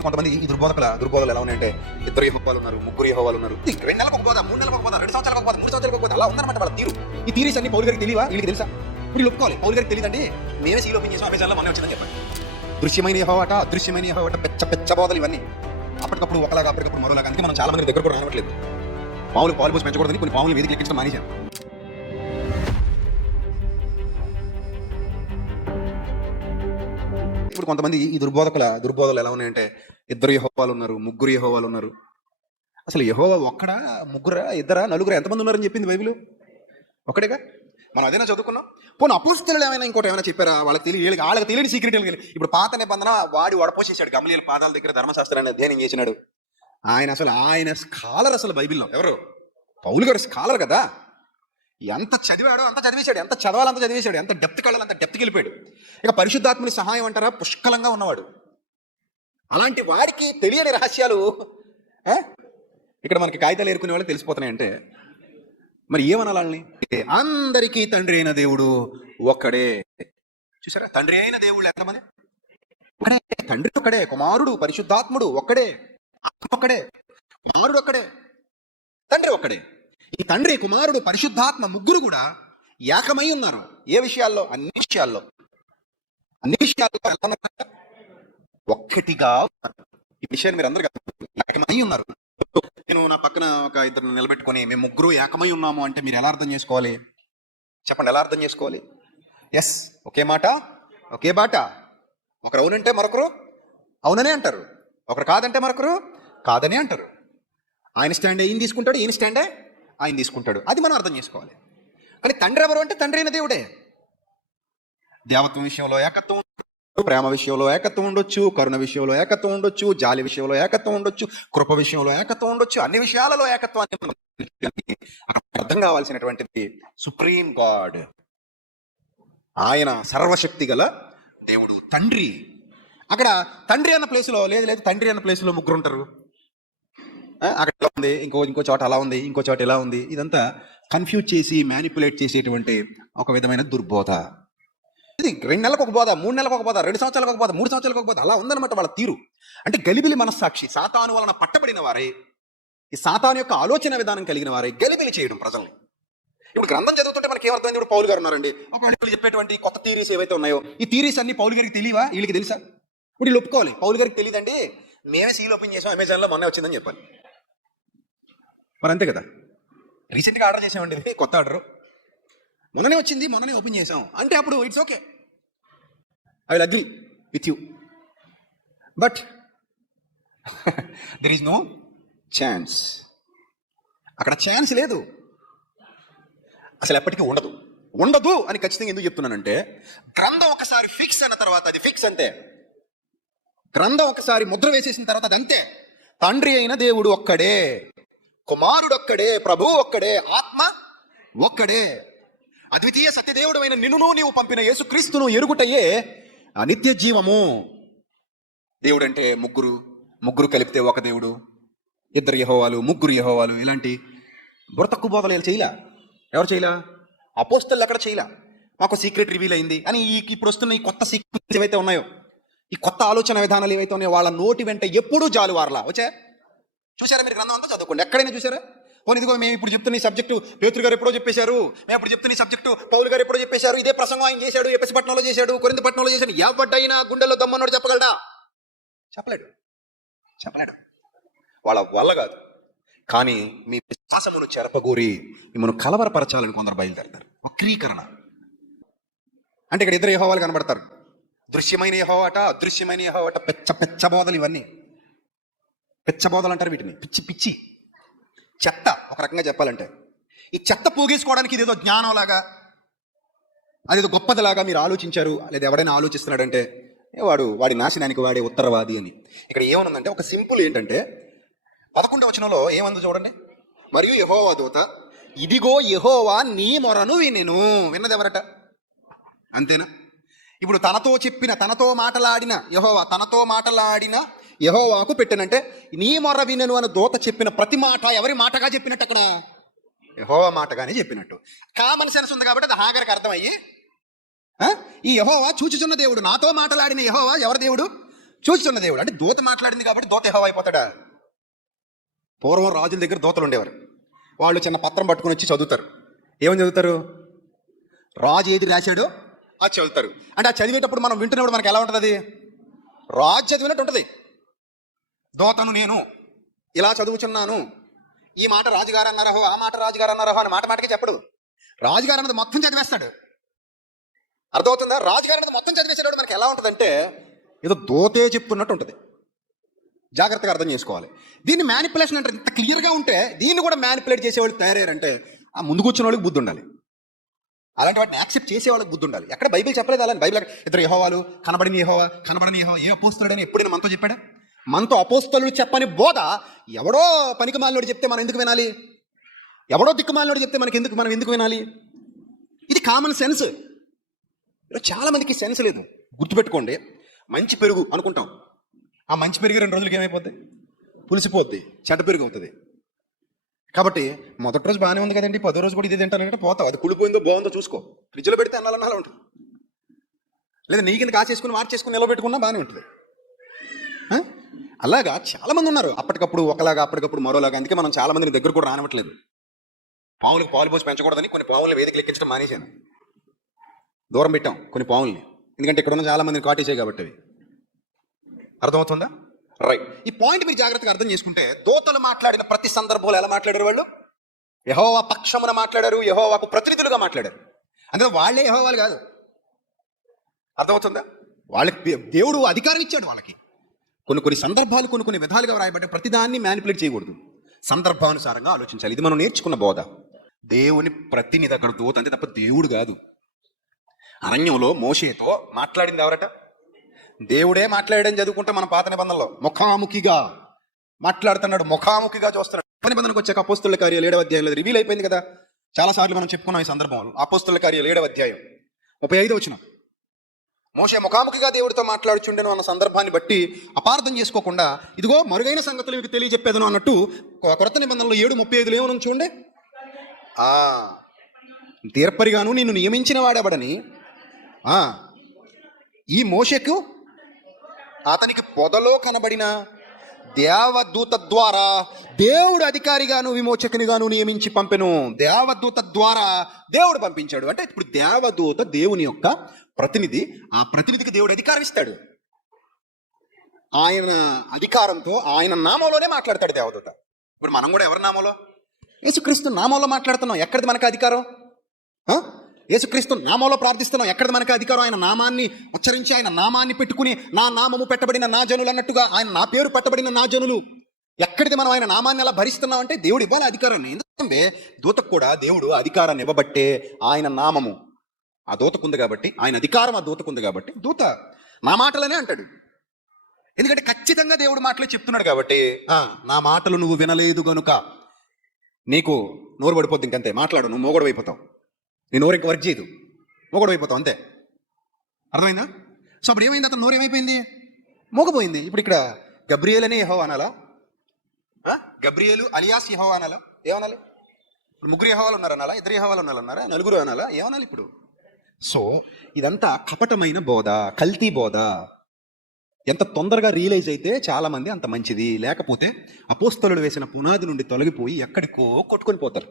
ఇప్పుడు కొంతమంది ఈ దుర్బోధలు ఎలా ఉన్నాయంటే, ఇద్దరు యెహోవాలు ఉన్నారు, ముగ్గురు యెహోవాలు ఉన్నారు. 2 నెలలకు ఒక బోధ, 3 నెలలకు ఒక బోధ, 2 సంవత్సరాలకు ఒక బోధ, 3 సంవత్సరాలకు ఒక బోధ, అలా ఉందన్నమాట వాళ్ళ తీరు. ఈ థీరీస్ అన్ని పౌలు గారికి తెలియవా? వీళ్ళకి తెలుసా? ఇప్పుడు ఒప్పుకోవాలి, పౌలు గారికి తెలియదండి. మేమే సీల్ ఓపెన్ చేసాం, అమెజాన్లో మొన్న వచ్చిందని చెప్పండి. దృశ్యమైన యెహోవాట, అదృశ్యమైన యెహోవాట, పెచ్చ బోధలు ఇవన్నీ. అప్పటికప్పుడు ఒకలాగా, అప్పటికప్పుడు మరోలాగా. అందుకే మనం చాలా మంది దగ్గర కూడా రావట్లేదు. పాలు పోసి పెంచకూడదని కొన్ని పాములు వేదిక ఎక్కించడం మానేశాను. ఇప్పుడు కొంతమంది ఈ దుర్బోధలు ఎలా ఉన్నాయంటే, ఇద్దరు యెహోవాలు ఉన్నారు, ముగ్గురు యెహోవాలు ఉన్నారు. అసలు యెహోవా ఒక్కడా, ముగ్గురా, ఇద్దరా, నలుగురా, ఎంతమంది ఉన్నారని చెప్పింది బైబిల్? ఒక్కడేగా. మనం అదేనా చదువుకున్నాం? పోనీ అపోస్తలులు ఇంకోటి ఏమైనా చెప్పారా? వాళ్ళకి తెలియని సీక్రెట్. ఇప్పుడు పాత నిబంధన వాడి వడపోసేసాడు. గమలీయేలు పాదాల దగ్గర ధర్మశాస్త్రాన్ని అధ్యయనం చేసినాడు. ఆయన స్కాలర్ అసలు బైబిల్లో. ఎవరు? పౌలు గారు స్కాలర్ కదా. ఎంత చదివాడో అంత చదివేశాడు, ఎంత చదవాలంత చదివేశాడు, ఎంత డెప్త్కి వెళ్ళాలి అంత డెప్త్కి వెళ్ళిపోయాడు. ఇక పరిశుద్ధాత్మని సహాయం అంటారా, పుష్కలంగా ఉన్నవాడు. అలాంటి వాడికి తెలియని రహస్యాలు ఇక్కడ మనకి కాగితాలు ఏరుకునే వాళ్ళకి తెలిసిపోతున్నాయంటే మరి ఏమనాలని? అందరికీ తండ్రి అయిన దేవుడు ఒక్కడే. చూసారా, తండ్రి అయిన దేవుడు ఎంతమంది? ఒక్కడే. తండ్రి ఒక్కడే, కుమారుడు పరిశుద్ధాత్ముడు ఒక్కడే, ఒక్కడే, కుమారుడు ఒక్కడే, తండ్రి ఒక్కడే. ఈ తండ్రి, కుమారుడు, పరిశుద్ధాత్మ ముగ్గురు కూడా ఏకమై ఉన్నారు. ఏ విషయాల్లో? అన్ని విషయాల్లో ఒక్కటిగా ఉన్నారు. ఈ విషయాన్ని మీరు అందరూ ఏకమై ఉన్నారు. నేను నా పక్కన ఒక ఇద్దరు నిలబెట్టుకొని మేము ముగ్గురు ఏకమై ఉన్నాము అంటే మీరు ఎలా అర్థం చేసుకోవాలి? చెప్పండి, ఎలా అర్థం చేసుకోవాలి? ఎస్, ఒకే మాట, ఒకే బాట. ఒకరు అవునంటే మరొకరు అవుననే అంటారు, ఒకరు కాదంటే మరొకరు కాదనే అంటారు. ఆయన స్టాండే ఈయన తీసుకుంటాడు, ఈయన స్టాండే ఆయన తీసుకుంటాడు. అది మనం అర్థం చేసుకోవాలి. కానీ తండ్రి ఎవరు అంటే తండ్రి అయిన దేవుడే. దేవత్వం విషయంలో ఏకత్వం, ప్రేమ విషయంలో ఏకత్వం ఉండొచ్చు, కరుణ విషయంలో ఏకత్వం ఉండొచ్చు, జాలి విషయంలో ఏకత్వం ఉండొచ్చు, కృప విషయంలో ఏకత్వం ఉండొచ్చు. అన్ని విషయాలలో ఏకత్వాన్ని అర్థం కావాల్సినటువంటిది సుప్రీం గాడ్. ఆయన సర్వశక్తి గల దేవుడు, తండ్రి. అక్కడ తండ్రి అన్న ప్లేసులో లేదు, తండ్రి అన్న ప్లేసులో ముగ్గురు ఉంటారు. అక్కడ ఎలా ఉంది, ఇంకో చోట అలా ఉంది, ఇంకో చోట ఎలా ఉంది. ఇదంతా కన్ఫ్యూజ్ చేసి మ్యానిపులేట్ చేసేటువంటి ఒక విధమైన దుర్బోధ. ఇది 2 నెలలకు ఒక బోధ, 3 నెలలకు ఒక బోధ, 2 సంవత్సరాలకు ఒక బోధ, 3 సంవత్సరాలకు ఒక బోధ, అలా ఉందన్నమాట వాళ్ళ తీరు. అంటే గలిబిలి మనస్సాక్షి, సాతాను వలన పట్టబడిన వారే, ఈ సాతాను యొక్క ఆలోచన విధానం కలిగిన వారే గలిబిలి చేయడం ప్రజల్ని. ఇప్పుడు గ్రంథం చదువుతుంటే మనకి ఏమర్థమైంది? ఇప్పుడు పౌలు గారు ఉన్నారండి, ఒకళ్ళు చెప్పేటువంటి కొత్త థీరీస్ ఏవైతే ఉన్నాయో, ఈ థీరీస్ అన్ని పౌలు గారికి తెలియవా? వీళ్ళకి తెలుసా? ఇప్పుడు వీళ్ళు ఒప్పుకోవాలి, పౌలు గారికి తెలియదండి, మేమే సీల్ ఓపెన్ చేసాం, అమెజాన్లో మొన్న వచ్చిందని చెప్పాలి. మరి అంతే కదా. రీసెంట్గా ఆర్డర్ చేసామండి, కొత్త ఆర్డర్ మొన్ననే వచ్చింది, మొన్ననే ఓపెన్ చేసాం అంటే అప్పుడు it's okay, I will agree with you. But there is no chance. అక్కడ ఛాన్స్ లేదు, అసలు ఎప్పటికీ ఉండదు అని ఖచ్చితంగా ఎందుకు చెప్తున్నానంటే, గ్రంథం ఒకసారి ఫిక్స్ అన్న తర్వాత అది ఫిక్స్ అంతే. గ్రంథం ఒకసారి ముద్ర వేసేసిన తర్వాత అది అంతే. తండ్రి అయిన దేవుడు ఒక్కడే, కుమారుడు ఒక్కడే, ప్రభువు ఒక్కడే, ఆత్మ ఒక్కడే. అద్వితీయ సత్యదేవుడు అయిన నిన్ను నీవు పంపిన యేసుక్రీస్తును ఎరుగుటయే నిత్య జీవము. దేవుడు అంటే ముగ్గురు కలిపితే ఒక దేవుడు, ఇద్దరు యెహోవాలు, ముగ్గురు యెహోవాలు. ఇలాంటి బుర్రతక్కువ బోధలు చేయలా. ఎవరు చేయలా? అపోస్తలు ఎక్కడ చేయలా. మాకు సీక్రెట్ రివీల్ అయింది అని ఇప్పుడు వస్తున్న ఈ కొత్త సీక్రెట్స్ ఏవైతే ఉన్నాయో, ఈ కొత్త ఆలోచన విధానాలు ఏవైతే ఉన్నాయో, వాళ్ళ నోటి వెంట ఎప్పుడూ జాలువారలా వచ్చా. చూసారా మీరు? గ్రంథం అంతా చదువుకోండి, ఎక్కడైనా చూసారా? పోనీ ఇదిగో మేము ఇప్పుడు చెప్తున్న ఈ సబ్జెక్టు పేతురు గారు ఎప్పుడో చెప్పేశారు, మేము ఇప్పుడు చెప్తున్న ఈ సబ్జెక్టు పౌలు గారు ఎప్పుడో చెప్పేశారు, ఇదే ప్రసంగం ఆయన చేశాడు, ఎపిసిపట్నంలో చేశాడు, కొరింథపట్నంలో చేశాడు. ఎవడైనా గుండెల్లో దమ్మన్నోడు చెప్పగలడా? చెప్పలేడు. వాళ్ళ వల్ల కాదు. కానీ మీ విశ్వాసమును చెరపగూరి మిమ్మల్ని కలవరపరచాలని కొందరు బయలుదేరతారు. వక్రీకరణ అంటే ఇక్కడ ఇద్దరు యెహోవాలు కనబడతారు. దృశ్యమైన యెహోవాట, అదృశ్యమైన యెహోవాట. పెచ్చ బోధలు ఇవన్నీ. పెచ్చ బోధలు అంటారు వీటిని. పిచ్చి చెత్త. ఒక రకంగా చెప్పాలంటే ఈ చెత్త పోగేసుకోవడానికి ఇదేదో జ్ఞానంలాగా, అదేదో గొప్పదిలాగా మీరు ఆలోచించారు. లేదా ఎవడైనా ఆలోచిస్తున్నాడంటే వాడి నాశనానికి వాడే ఉత్తరవాది అని. ఇక్కడ ఏమనుందంటే ఒక సింపుల్ ఏంటంటే 11వ వచనంలో ఏమందో చూడండి. మరియు యెహోవా దూత, ఇదిగో యెహోవా నీ మొరను వినెను. విన్నది ఎవరట? అంతేనా? ఇప్పుడు తనతో మాటలాడిన యెహోవాకు పెట్టానంటే, నీ మొర్ర వినెను అని దూత చెప్పిన ప్రతి మాట ఎవరి మాటగా చెప్పినట్టు? అక్కడ యెహోవా మాటగానే చెప్పినట్టు. కామన్ సెన్స్ ఉంది కాబట్టి అది హాగర్కి అర్థమయ్యి, ఈ యెహోవా చూచుచున్న దేవుడు, నాతో మాటలాడిన యెహోవా ఎవరి దేవుడు? చూచుచున్న దేవుడు అంటే దూత మాట్లాడింది కాబట్టి దూత యెహోవా అయిపోతాడా? పూర్వం రాజుల దగ్గర దూతలు ఉండేవారు. వాళ్ళు చిన్న పత్రం పట్టుకుని వచ్చి చదువుతారు. ఏమని చదువుతారు? రాజు ఏది రాశాడో అది చదువుతారు. అంటే ఆ చదివేటప్పుడు మనం వింటున్నప్పుడు మనకి ఎలా ఉంటుంది? రాజు చదివినట్టు ఉంటుంది. దూతను నేను ఇలా చదువుచున్నాను, ఈ మాట రాజుగారు అన్నారహో, ఆ మాట రాజుగారు అన్నారహో అని మాట మాటకి చెప్పడు. రాజుగారు అన్నది మొత్తం చదివేస్తాడు. అర్థమవుతుందా? రాజుగారు అన్నది మొత్తం చదివేసేటప్పుడు మనకి ఎలా ఉంటుందంటే ఏదో దూతే చెప్తున్నట్టు ఉంటుంది. జాగ్రత్తగా అర్థం చేసుకోవాలి. దీన్ని మ్యానిపులేషన్ అంటే ఇంత క్లియర్గా ఉంటే దీన్ని కూడా మ్యానిపులేట్ చేసేవాళ్ళు తయారయ్యారంటే ఆ ముందు కూర్చున్న వాళ్ళకి బుద్ధి ఉండాలి. అలాంటి వాటిని యాక్సెప్ట్ చేసే వాళ్ళకి బుద్ధి ఉండాలి. ఎక్కడ బైబిల్ చెప్పలేదు అలాంటి. బైబిల్ ఇద్దరు యెహోవాలు, కనబడిన యెహోవా ఏ అపోస్తలుడని ఎప్పుడైనా మనతో చెప్పాడా? మనతో అపోస్తలుడు చెప్పని బోధ ఎవడో పనికిమాలినోడు చెప్తే మనం ఎందుకు వినాలి? ఎవడో దిక్కుమాలినోడు చెప్తే మనం ఎందుకు వినాలి? ఇది కామన్ సెన్స్. చాలా మందికి సెన్స్ లేదు. గుర్తుపెట్టుకోండి, మంచి పెరుగు అనుకుంటాం. ఆ మంచి పెరుగు 2 రోజులకి ఏమైపోద్ది? పులిసిపోద్ది, చెడ్డ పెరుగు అవుతుంది. కాబట్టి మొదటి రోజు బాగానే ఉంది కదండి, 10వ రోజు కూడా ఇదే తింటానంటే పోతావు. అది కుళ్ళిపోయిందో బాగుందో చూసుకో. ఫ్రిడ్జ్లో పెడితే అన్నాలన్నా ఉంటుంది, లేదా నీ కింద కాచేసుకుని మార్చేసుకుని నిలబెట్టుకున్నా బాగానే ఉంటుంది. అలాగా చాలామంది ఉన్నారు, అప్పటికప్పుడు ఒకలాగా అప్పటికప్పుడు మరోలాగా. అందుకే మనం చాలా మందిని దగ్గర కూడా రానివ్వట్లేదు. పావులకు పాలు పోసి పెంచకూడదని కొన్ని పావులను వేదికలు ఎక్కించడం మానేశాను. దూరం పెట్టాం కొన్ని పావుల్ని, ఎందుకంటే ఇక్కడ ఉన్న చాలా మందిని కాటేసాయి కాబట్టి. అవి అర్థమవుతుందా? రైట్. ఈ పాయింట్ మీరు జాగ్రత్తగా అర్థం చేసుకుంటే, దూతలు మాట్లాడిన ప్రతి సందర్భంలో ఎలా మాట్లాడారు? వాళ్ళు యెహోవా పక్షమున మాట్లాడారు, యెహోవాకు ప్రతినిధులుగా మాట్లాడారు. అందుకే వాళ్ళే యెహోవాలు కాదు. అర్థమవుతుందా? వాళ్ళకి దేవుడు అధికారం ఇచ్చాడు. వాళ్ళకి కొన్ని సందర్భాలు కొన్ని విధాలుగా వ్రాయబడ్డ ప్రతిదాన్ని మ్యానిపులేట్ చేయకూడదు. సందర్భానుసారంగా ఆలోచించాలి. ఇది మనం నేర్చుకున్న బోధ. దేవుని ప్రతినిధి అక్కడ దూత అంతే తప్ప దేవుడు కాదు. అరణ్యంలో మోషేతో మాట్లాడింది ఎవరట? దేవుడే మాట్లాడని చదువుకుంటే మన పాత నిబంధనలో ముఖాముఖిగా మాట్లాడుతున్నాడు, ముఖాముఖిగా చూస్తున్నాడు. పాత నిబంధనకు వచ్చాక అపోస్తలుల కార్యాలు 7వ అధ్యాయంలో రివీల్ అయిపోయింది కదా. చాలాసార్లు మనం చెప్పుకున్నాం ఈ సందర్భంలో. అపోస్తలుల కార్యాలు 7వ అధ్యాయం 35వ వచనం. మోషే ముఖాముఖిగా దేవుడితో మాట్లాడుచుండెను అన్న సందర్భాన్ని బట్టి అపార్థం చేసుకోకుండా, ఇదిగో మరుగైన సంగతులు మీకు తెలియజెప్పేదను అన్నట్టు కొత్త నిబంధనలో 7:35 ఏమని చూడండి. తీర్పరిగాను నిన్ను నియమించిన వాడెవడని ఈ మోషేకు అతనికి పొదలో కనబడిన దేవదూత ద్వారా దేవుడు అధికారిగాను విమోచకునిగాను నియమించి పంపెను. దేవదూత ద్వారా దేవుడు పంపించాడు. అంటే ఇప్పుడు దేవదూత దేవుని యొక్క ప్రతినిధి. ఆ ప్రతినిధికి దేవుడు అధికారం ఇస్తాడు. ఆయన అధికారంతో ఆయన నామంలోనే మాట్లాడతాడు దేవదూత. ఇప్పుడు మనం కూడా ఎవరి నామంలో? యేసుక్రీస్తు నామంలో మాట్లాడుతున్నాం. ఎక్కడిది మనకు అధికారం? యేసుక్రీస్తు నామంలో ప్రార్థిస్తున్నాం. ఎక్కడిది మనకు అధికారం? ఆయన నామాన్ని ఉచ్చరించి, ఆయన నామాన్ని పెట్టుకుని, నా నామము పెట్టబడిన నా జనులు అన్నట్టుగా, ఆయన నా పేరు పెట్టబడిన నా జనులు. ఎక్కడిది మనం ఆయన నామాన్ని అలా భరిస్తున్నాం అంటే దేవుడు ఇవ్వాలి అధికారాన్ని. ఎందుకంటే దూతకు కూడా దేవుడు అధికారాన్ని ఇవ్వబట్టే ఆయన నామము ఆ దూతకుంది కాబట్టి, ఆయన అధికారం ఆ దూతకుంది కాబట్టి దూత నా మాటలనే అంటాడు. ఎందుకంటే ఖచ్చితంగా దేవుడు మాటలే చెప్తున్నాడు కాబట్టి. నా మాటలు నువ్వు వినలేదు గనుక నీకు నోరు పడిపోద్ది, ఇంకంతే. మాట్లాడు, నువ్వు మోగొడు అయిపోతావు. నీ నోరు ఇంక వర్క్ చేయదు, మోగొడు అయిపోతావు, అంతే. అర్థమైందా? సో అప్పుడు ఏమైంది? అతను నోరు ఏమైపోయింది? మోగపోయింది. ఇప్పుడు ఇక్కడ గబ్రియేల్ అనే యెహోవా అనాలా? గబ్రియేలు అలియాస్ యెహోవా అనాలా? ఏమనాలి? ఇప్పుడు 3 యెహోవాలు ఉన్నారనాలా? 2 యెహోవాలు ఉన్నారన్నారా? 4 అనాలా? ఏమనాలి ఇప్పుడు? సో ఇదంతా కపటమైన బోధ, కల్తీ బోధ. ఎంత తొందరగా రియలైజ్ అయితే చాలా మంది అంత మంచిది. లేకపోతే అపోస్తలులు వేసిన పునాది నుండి తొలగిపోయి ఎక్కడికో కొట్టుకొని పోతారు.